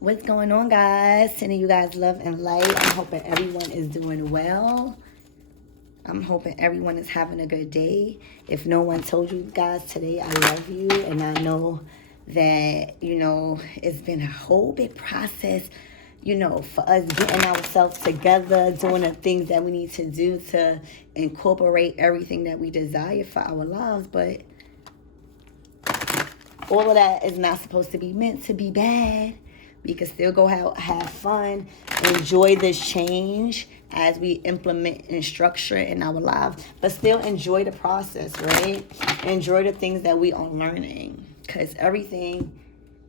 What's going on, guys? Sending you guys love and light. I'm hoping everyone is doing well. I'm hoping everyone is having a good day. If no one told you guys today, I love you. And I know that, it's been a whole big process, for us getting ourselves together, doing the things that we need to do to incorporate everything that we desire for our lives. But all of that is not supposed to be meant to be bad. We can still go out, have fun, enjoy this change as we implement and structure in our lives, but still enjoy the process, right? Enjoy the things that we are learning, because everything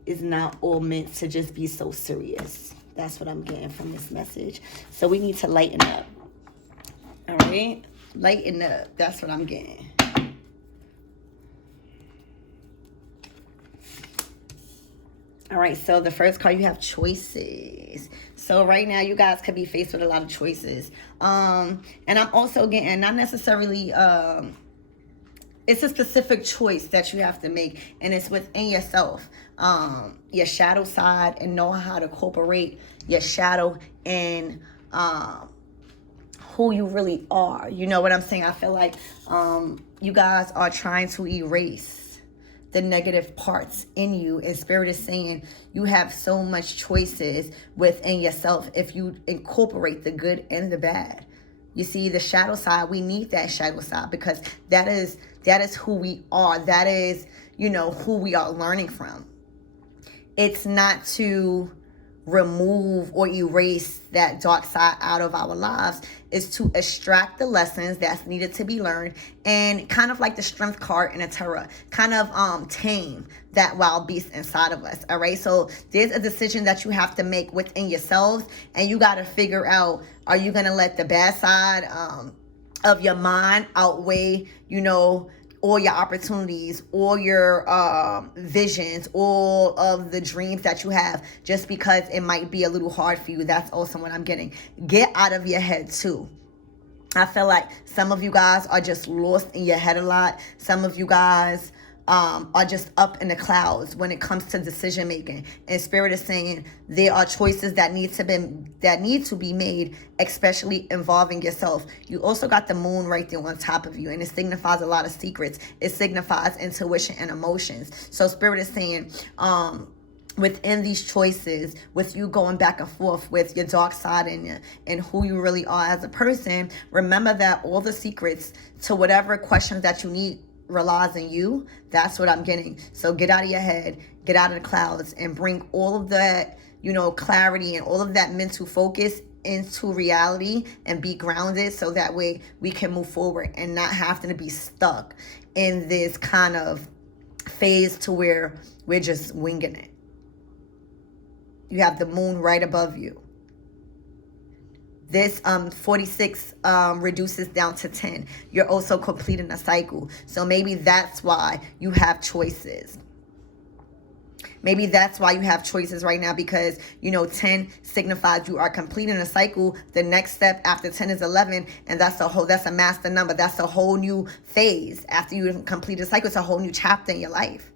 is not all meant to just be so serious. That's what I'm getting from this message. So we need to lighten up, all right? Lighten up. That's what I'm getting. All right, so the first card, you have choices. So right now, you guys could be faced with a lot of choices. And I'm also getting, not necessarily, it's a specific choice that you have to make, and it's within yourself. Your shadow side, and know how to incorporate your shadow in who you really are. You know what I'm saying? I feel like you guys are trying to erase the negative parts in you, and Spirit is saying you have so much choices within yourself if you incorporate the good and the bad. You see, the shadow side, we need that shadow side, because that is who we are. That is, who we are learning from. It's not to remove or erase that dark side out of our lives. Is to extract the lessons that's needed to be learned, and kind of like the strength card in a tarot, kind of tame that wild beast inside of us. All right, so there's a decision that you have to make within yourselves, and you got to figure out, are you going to let the bad side of your mind outweigh all your opportunities, all your visions, all of the dreams that you have, just because it might be a little hard for you? That's also what I'm getting. Get out of your head too. I feel like some of you guys are just lost in your head a lot. Some of you guys are just up in the clouds when it comes to decision making. And Spirit is saying there are choices that need to be made, especially involving yourself. You also got the moon right there on top of you, and it signifies a lot of secrets. It signifies intuition and emotions. So Spirit is saying, within these choices, with you going back and forth with your dark side and who you really are as a person, remember that all the secrets to whatever questions that you need relies on you. That's what I'm getting. So get out of your head, get out of the clouds, and bring all of that, clarity and all of that mental focus into reality, and be grounded, so that way we can move forward and not having to be stuck in this kind of phase to where we're just winging it. You have the moon right above you. This 46 reduces down to 10. You're also completing a cycle. So maybe that's why you have choices. Maybe that's why you have choices right now, because 10 signifies you are completing a cycle. The next step after 10 is 11, and that's a master number. That's a whole new phase. After you complete a cycle, it's a whole new chapter in your life.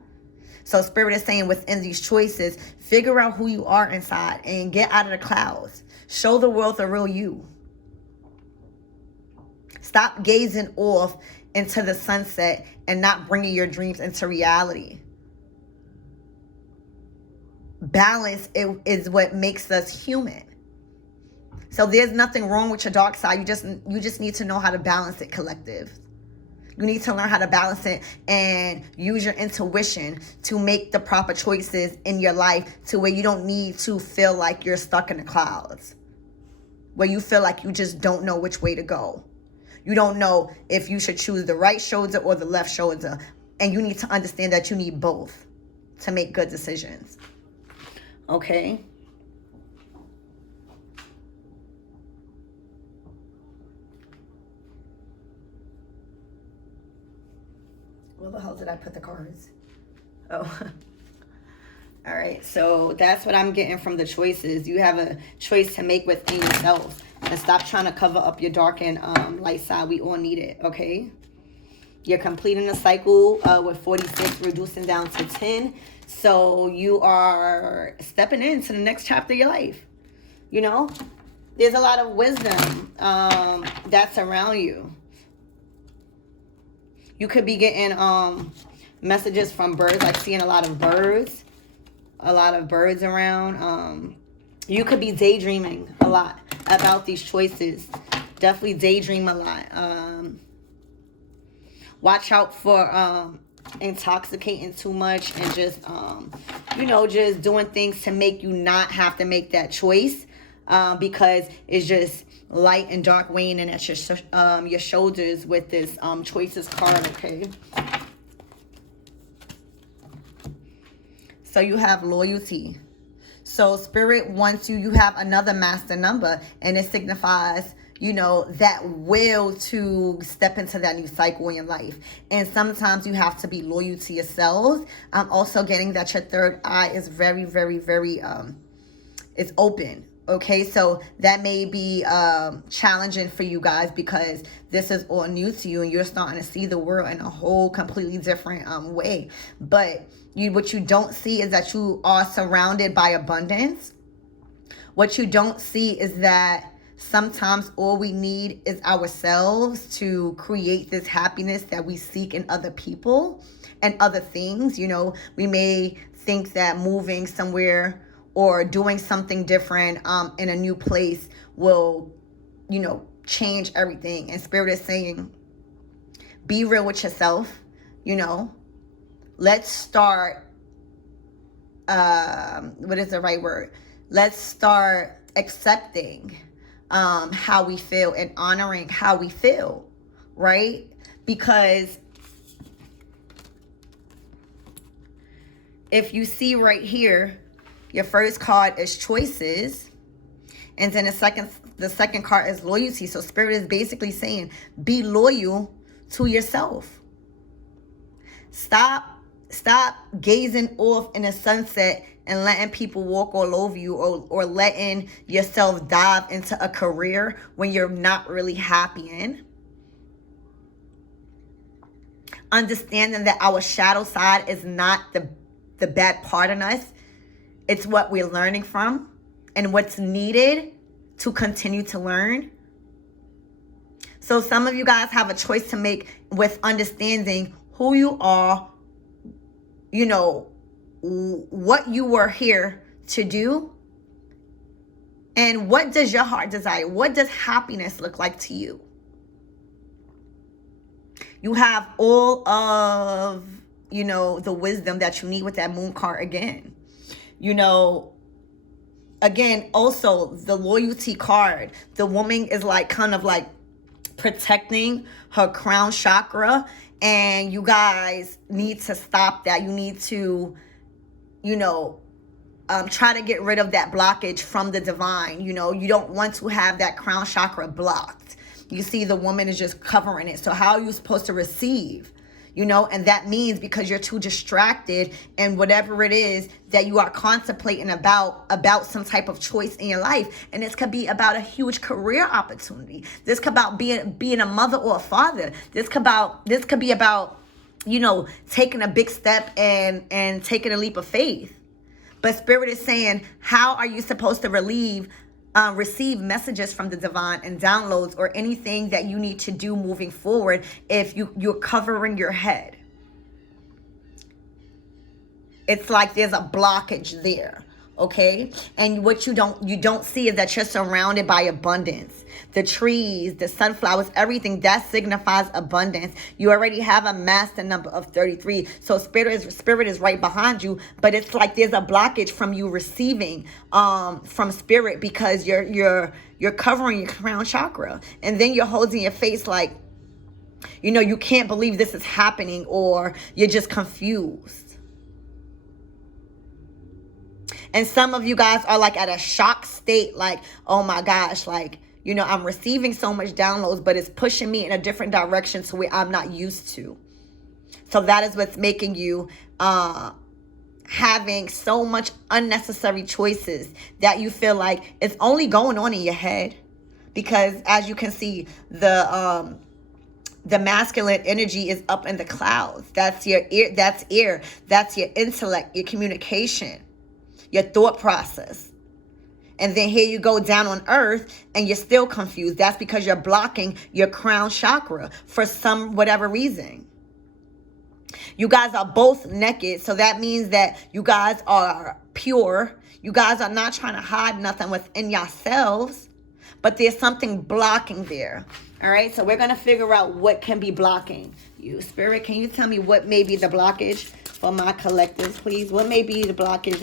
So Spirit is saying, within these choices, figure out who you are inside and get out of the clouds. Show the world the real you. Stop gazing off into the sunset and not bringing your dreams into reality. Balance is what makes us human. So there's nothing wrong with your dark side. You just need to know how to balance it, collective. You need to learn how to balance it and use your intuition to make the proper choices in your life, to where you don't need to feel like you're stuck in the clouds, where you feel like you just don't know which way to go. You don't know if you should choose the right shoulder or the left shoulder. And you need to understand that you need both to make good decisions. Okay? Where the hell did I put the cards? Oh. All right, so that's what I'm getting from the choices. You have a choice to make within yourself. And stop trying to cover up your dark and light side. We all need it, okay? You're completing a cycle with 46, reducing down to 10. So you are stepping into the next chapter of your life. You know, there's a lot of wisdom that's around you. You could be getting messages from birds, like seeing a lot of birds around. You could be daydreaming a lot about these choices. Definitely daydream a lot. Watch out for intoxicating too much and just just doing things to make you not have to make that choice, because it's just light and dark weighing at your shoulders with this choices card. Okay, so you have loyalty. So spirit wants you have another master number, and it signifies that will to step into that new cycle in your life. And sometimes you have to be loyal to yourselves. I'm also getting that your third eye is very, very, very it's open. Okay, so that may be challenging for you guys, because this is all new to you and you're starting to see the world in a whole completely different way. But what you don't see is that you are surrounded by abundance. What you don't see is that sometimes all we need is ourselves to create this happiness that we seek in other people and other things. We may think that moving somewhere or doing something different in a new place will, change everything. And Spirit is saying, be real with yourself. Let's start, what is the right word? Let's start accepting how we feel and honoring how we feel, right? Because if you see right here, your first card is choices, and then the second card is loyalty. So Spirit is basically saying, be loyal to yourself. Stop gazing off in the sunset and letting people walk all over you, or letting yourself dive into a career when you're not really happy in. Understanding that our shadow side is not the bad part in us. It's what we're learning from and what's needed to continue to learn. So some of you guys have a choice to make with understanding who you are, what you were here to do, and what does your heart desire? What does happiness look like to you? You have all of, the wisdom that you need with that moon card again. Again, also the loyalty card. The woman is kind of protecting her crown chakra, and you guys need to stop that. You need to, try to get rid of that blockage from the divine. You don't want to have that crown chakra blocked. You see, the woman is just covering it. So how are you supposed to receive? And that means because you're too distracted and whatever it is that you are contemplating about some type of choice in your life. And this could be about a huge career opportunity. This could about being a mother or a father. This could be about, taking a big step and taking a leap of faith. But Spirit is saying, how are you supposed to receive messages from the divine and downloads or anything that you need to do moving forward if you're covering your head? It's like there's a blockage there. Okay, and what you don't see is that you're surrounded by abundance. The trees, the sunflowers, everything that signifies abundance. You already have a master number of 33. So spirit is right behind you, but it's like there's a blockage from you receiving from spirit, because you're covering your crown chakra, and then you're holding your face like, you can't believe this is happening, or you're just confused. And some of you guys are at a shock state, oh my gosh, I'm receiving so much downloads, but it's pushing me in a different direction to where I'm not used to. So that is what's making you having so much unnecessary choices that you feel like it's only going on in your head. Because as you can see, the The masculine energy is up in the clouds. That's your ear. That's air. That's your intellect, your communication, your thought process. And then here you go down on earth and you're still confused. That's because you're blocking your crown chakra for some whatever reason. You guys are both naked, so that means that you guys are pure. You guys are not trying to hide nothing within yourselves, but there's something blocking there. All right, so we're going to figure out what can be blocking you. Spirit, can you tell me what may be the blockage for my collectives, please? What may be the blockage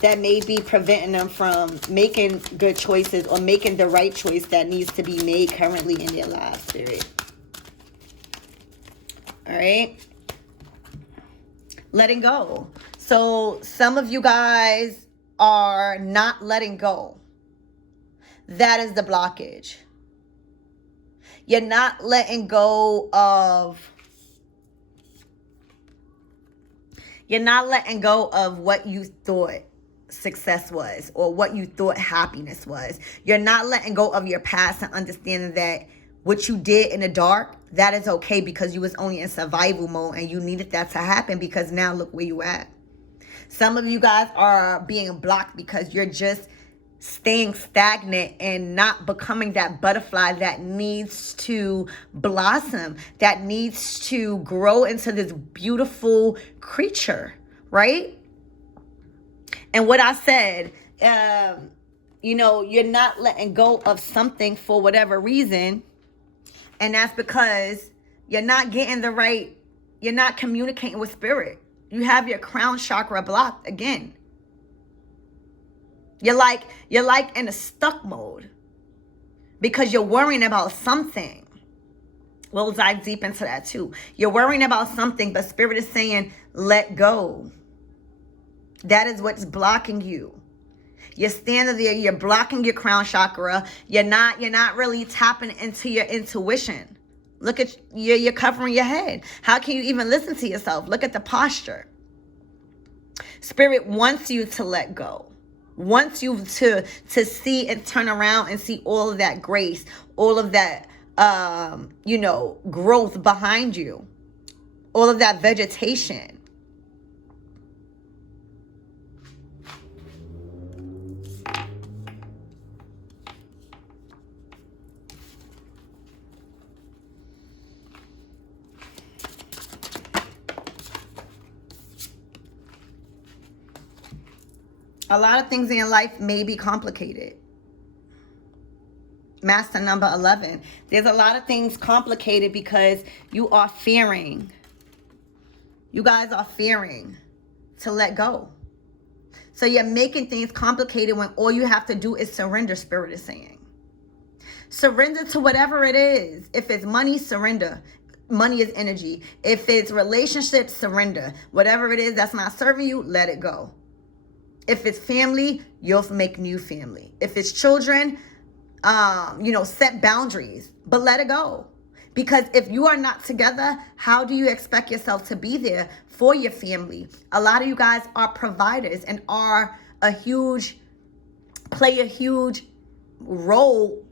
that may be preventing them from making good choices or making the right choice that needs to be made currently in their lives, Spirit? All right. Letting go. So some of you guys are not letting go. That is the blockage. You're not letting go of what you thought success was or what you thought happiness was. You're not letting go of your past and understanding that what you did in the dark, that is okay because you was only in survival mode and you needed that to happen because now look where you at. Some of you guys are being blocked because you're just staying stagnant and not becoming that butterfly that needs to blossom, that needs to grow into this beautiful creature, right? And what I said, you're not letting go of something for whatever reason. And that's because you're not you're not communicating with spirit. You have your crown chakra blocked again. You're like in a stuck mode because you're worrying about something. We'll dive deep into that too. You're worrying about something, but spirit is saying, let go. That is what's blocking you. You're standing there, you're blocking your crown chakra. You're not really tapping into your intuition. Look at you're covering your head. How can you even listen to yourself? Look at the posture. Spirit wants you to let go. Wants you to see and turn around and see all of that grace, all of that growth behind you, all of that vegetation. A lot of things in your life may be complicated. Master number 11. There's a lot of things complicated because you are fearing. You guys are fearing to let go. So you're making things complicated when all you have to do is surrender, spirit is saying. Surrender to whatever it is. If it's money, surrender. Money is energy. If it's relationships, surrender. Whatever it is that's not serving you, let it go. If it's family, you'll make new family. If it's children, set boundaries, but let it go. Because if you are not together, how do you expect yourself to be there for your family? A lot of you guys are providers and play a huge role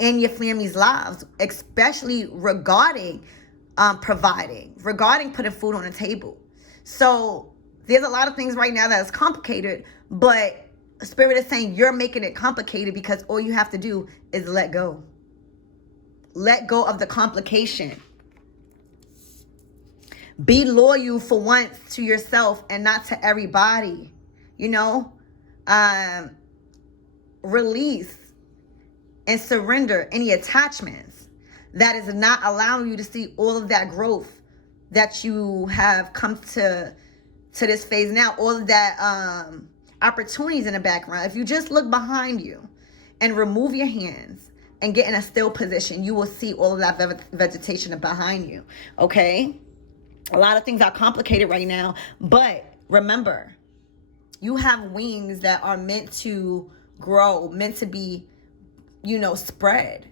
in your family's lives, especially regarding providing, regarding putting food on the table. So there's a lot of things right now that is complicated, but Spirit is saying you're making it complicated because all you have to do is let go. Let go of the complication. Be loyal for once to yourself and not to everybody. Release and surrender any attachments that is not allowing you to see all of that growth that you have come to this phase now, all of that opportunities in the background. If you just look behind you and remove your hands and get in a still position, you will see all of that vegetation behind you, okay? A lot of things are complicated right now, but remember, you have wings that are meant to grow, meant to be, spread.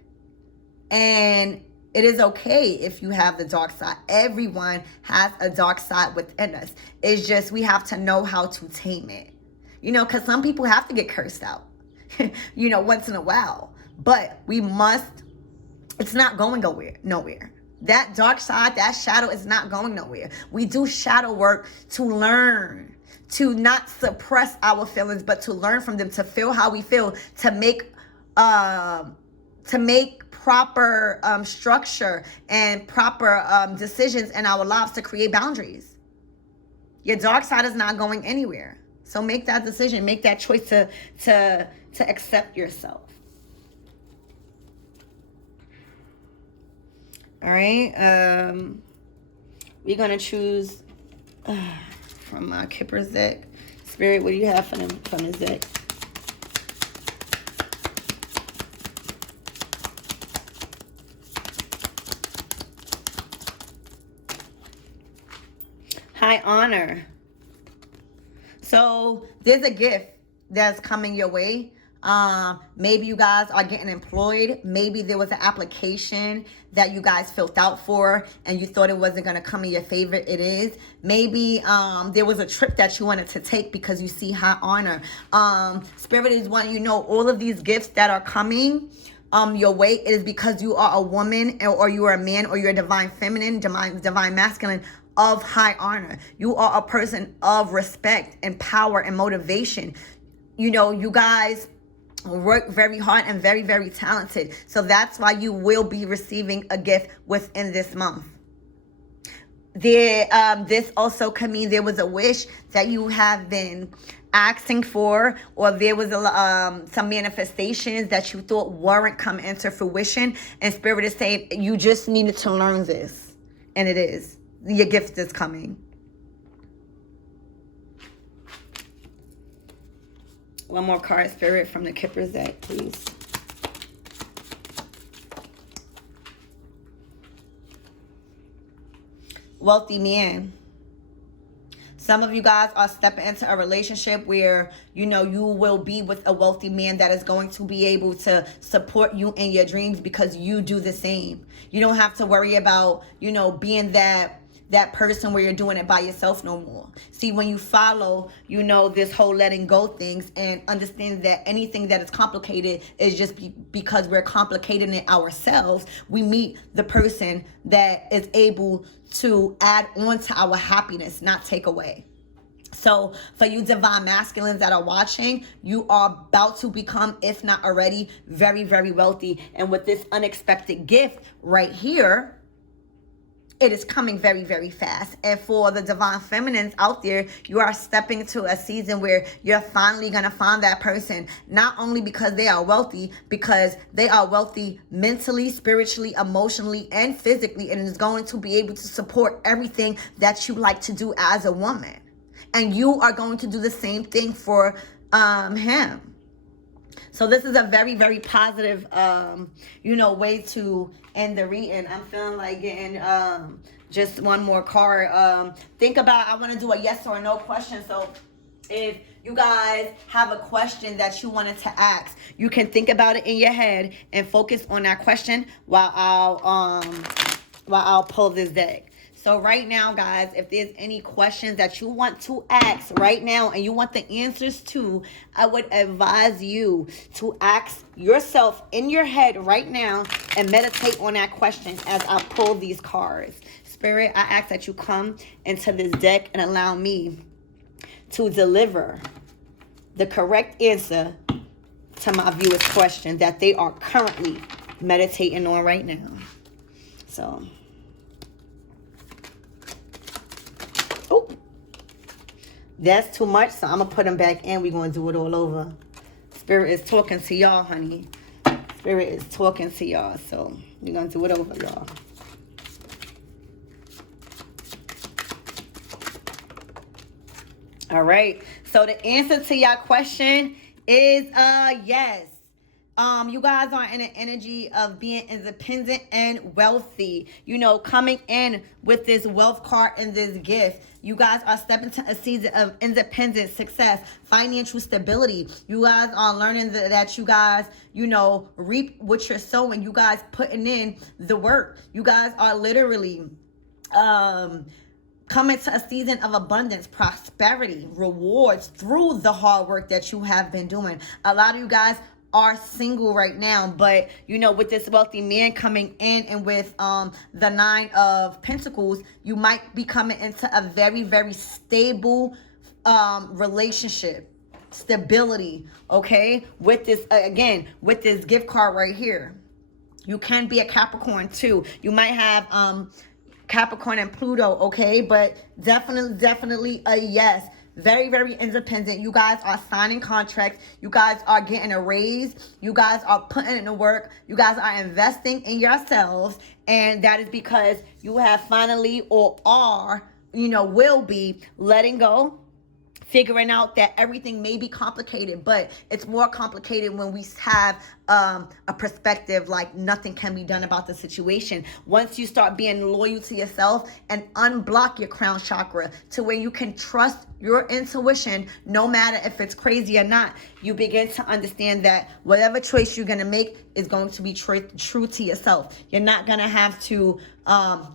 And it is okay if you have the dark side. Everyone has a dark side within us. It's just we have to know how to tame it. Because some people have to get cursed out, once in a while. But we must It's not going nowhere. That dark side, that shadow is not going nowhere. We do shadow work to learn, to not suppress our feelings, but to learn from them, to feel how we feel, to make proper structure and proper decisions in our lives, to create boundaries. Your dark side is not going anywhere. So make that decision, make that choice to accept yourself. All right. We're going to choose from Kipper's deck. Spirit, what do you have from his deck? High honor. So there's a gift that's coming your way. Maybe you guys are getting employed. Maybe there was an application that you guys filled out for and you thought it wasn't going to come in your favor. It is. Maybe there was a trip that you wanted to take because you see high honor. Spirit is wanting you know all of these gifts that are coming your way is because you are a woman, or you are a man, or you're a divine feminine, divine masculine of high honor. You are a person of respect and power and motivation. You know, you guys work very hard and very, very talented. So that's why you will be receiving a gift within this month. This also could mean there was a wish that you have been asking for, or there was some manifestations that you thought weren't coming into fruition, and Spirit is saying you just needed to learn this, and it is. Your gift is coming. One more card, Spirit, from the Kipper's deck, please. Wealthy man. Some of you guys are stepping into a relationship where, you know, you will be with a wealthy man that is going to be able to support you in your dreams because you do the same. You don't have to worry about, you know, being that person where you're doing it by yourself no more. See, when you follow, you know, this whole letting go things and understand that anything that is complicated is just because we're complicating it ourselves, we meet the person that is able to add on to our happiness, not take away. So for you divine masculines that are watching, you are about to become, if not already, very, very wealthy. And with this unexpected gift right here, it is coming very, very fast. And for the divine feminines out there, you are stepping into a season where you're finally going to find that person, not only because they are wealthy, because they are wealthy mentally, spiritually, emotionally, and physically, and is going to be able to support everything that you like to do as a woman. And you are going to do the same thing for him. So this is a very, very positive, way to end the reading. I'm feeling like getting just one more card. Think about, I want to do a yes or no question. So if you guys have a question that you wanted to ask, you can think about it in your head and focus on that question while I'll pull this deck. So right now, guys, if there's any questions that you want to ask right now and you want the answers to, I would advise you to ask yourself in your head right now and meditate on that question as I pull these cards. Spirit, I ask that you come into this deck and allow me to deliver the correct answer to my viewers' question that they are currently meditating on right now. So... oh, that's too much, so I'm going to put them back in. We're going to do it all over. Spirit is talking to y'all, honey. Spirit is talking to y'all, so we're going to do it over, y'all. All right, so the answer to your question is yes. You guys are in an energy of being independent and wealthy. You know, coming in with this wealth card and this gift. You guys are stepping into a season of independence, success, financial stability. You guys are learning that you guys, reap what you're sowing. You guys putting in the work. You guys are literally coming to a season of abundance, prosperity, rewards through the hard work that you have been doing. A lot of you guys are single right now, but you know, with this wealthy man coming in, and with the 9 of Pentacles, you might be coming into a very, very stable relationship, stability. Okay, with this again, with this gift card right here. You can be a Capricorn too. You might have Capricorn and Pluto, okay? But definitely a yes. Very, very independent. You guys are signing contracts. You guys are getting a raise. You guys are putting in the work. You guys are investing in yourselves. And that is because you have finally, or are, you know, will be letting go, figuring out that everything may be complicated, but it's more complicated when we have a perspective like nothing can be done about the situation. Once you start being loyal to yourself and unblock your crown chakra to where you can trust your intuition, no matter if it's crazy or not, you begin to understand that whatever choice you're going to make is going to be true to yourself. You're not going to have to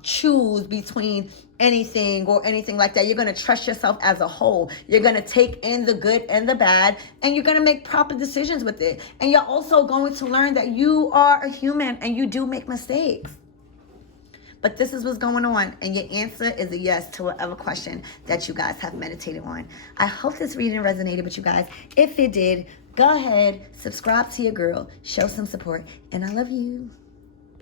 choose between anything or anything like that. You're going to trust yourself as a whole. You're going to take in the good and the bad, and you're going to make proper decisions with it. And you're also going to learn that you are a human and you do make mistakes. But this is what's going on, and your answer is a yes to whatever question that you guys have meditated on. I hope this reading resonated with you guys. If it did, go ahead, subscribe to your girl, show some support, and I love you.